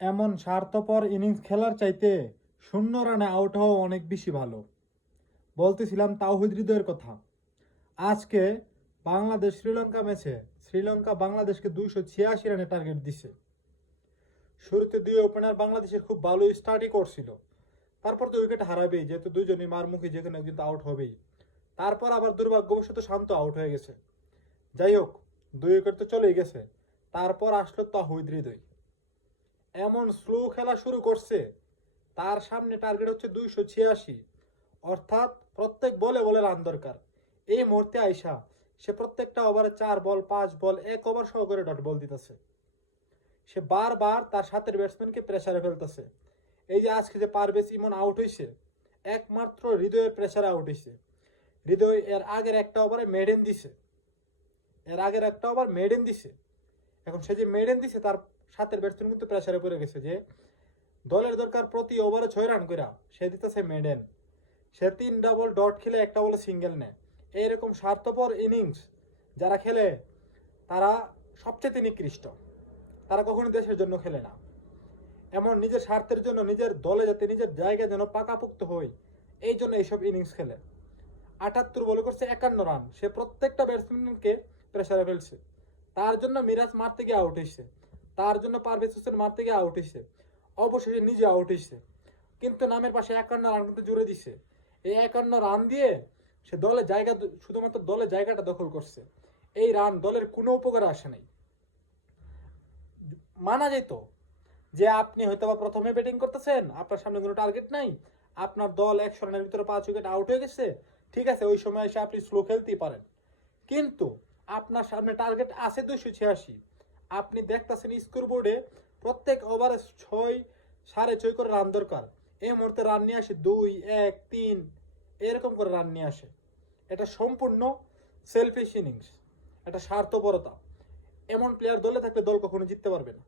এমন স্বার্থপর ইনিংস খেলার চাইতে 0 রানে আউট হওয়া অনেক বেশি ভালো। বলতেছিলাম তাওহিদ হৃদয়ের কথা। আজকে বাংলাদেশ শ্রীলঙ্কা ম্যাচে শ্রীলঙ্কা বাংলাদেশকে 286 রানে টার্গেট দিছে। শুরুতে দুই ওপেনার বাংলাদেশের খুব ভালো স্টার্টই করছিল, তারপর তো উইকেট হারাবেই, যেহেতু দুইজনই মারমুখী, যেখানে কিন্তু আউট হবেই। তারপর আবার দুর্ভাগ্যবশত শান্ত আউট হয়ে গেছে। যাই হোক, 2 উইকেট তো চলেই গেছে। তারপর আসলো তাওহিদ হৃদয়, এমন স্লো খেলা শুরু করছে। তার সামনে টার্গেট হচ্ছে 286, অর্থাৎ প্রত্যেক বলে বলে রান দরকার। এই মুহূর্তে আইসা সে প্রত্যেকটা ওভারে 4 বল 5 বল 1 ওভার সহ করে ডট বল দিতেছে। সে বারবার তার সাথের ব্যাটসম্যানকে প্রেসারে ফেলতেছে। এই যে আজকে যে পারভেজ ইমন আউট হয়েছে, একমাত্র হৃদয়ের প্রেসারে আউট হয়েছে। হৃদয় এর আগের একটা ওভারে মেডেন দিছে। এখন সে যে মেডেন দিছে, তার সাথের ব্যাটসম্যান কিন্তু প্রেসারে পড়ে গেছে যে দলের দরকার প্রতি ওভারে 6 রান করে, সে দিতেছে মেডেন। সে 3 ডাবল ডট খেলে একটা বলে সিঙ্গেল নেয়। এইরকম স্বার্থপর ইনিংস যারা খেলে তারা সবচেয়ে নিকৃষ্ট। তারা কখনো দেশের জন্য খেলে না। এমন নিজের স্বার্থের জন্য, নিজের দলে যাতে নিজের জায়গা যেন পাকাপোক্ত হয়, এই জন্য এইসব ইনিংস খেলে। 78 বলে করছে 51 রান, সে প্রত্যেকটা ব্যাটসম্যানকে প্রেসারে ফেলছে। তার জন্য মিরাজ মারতে গিয়ে আউট হয়েছে, তার জন্য পারভেজ হোসেন মারতে গিয়ে আউট হয়েছে, অবশেষে নিজে আউট হয়েছে। কিন্তু নামের পাশে 51 রান কিন্তু জুড়ে দিছে। এই 51 রান দিয়ে সে দলে জায়গা, শুধুমাত্র দলে জায়গাটা দখল করছে। এই রান দলের কোনো উপকারে আসে নাই। মানা যেত যে আপনি হয়তো বা প্রথমে ব্যাটিং করতেছেন, আপনার সামনে কোনো টার্গেট নাই, আপনার দল 100 রানের ভিতরে 5 উইকেট আউট হয়ে গেছে, ঠিক আছে, ওই সময় এসে আপনি স্লো খেলতেই পারেন। কিন্তু আপনার সামনে টার্গেট আছে 286, আপনি দেখতেছেন স্কোর বোর্ডে প্রত্যেক ওভারে 6, 6.5 করে রান দরকার। এই মুহূর্তে রান নিয়ে আসে 2, 1, 3 এরকম করে রান নিয়ে আসে। এটা সম্পূর্ণ সেলফিশ ইনিংস, এটা স্বার্থপরতা। এমন প্লেয়ার দলে থাকলে দল কখনো জিততে পারবে না।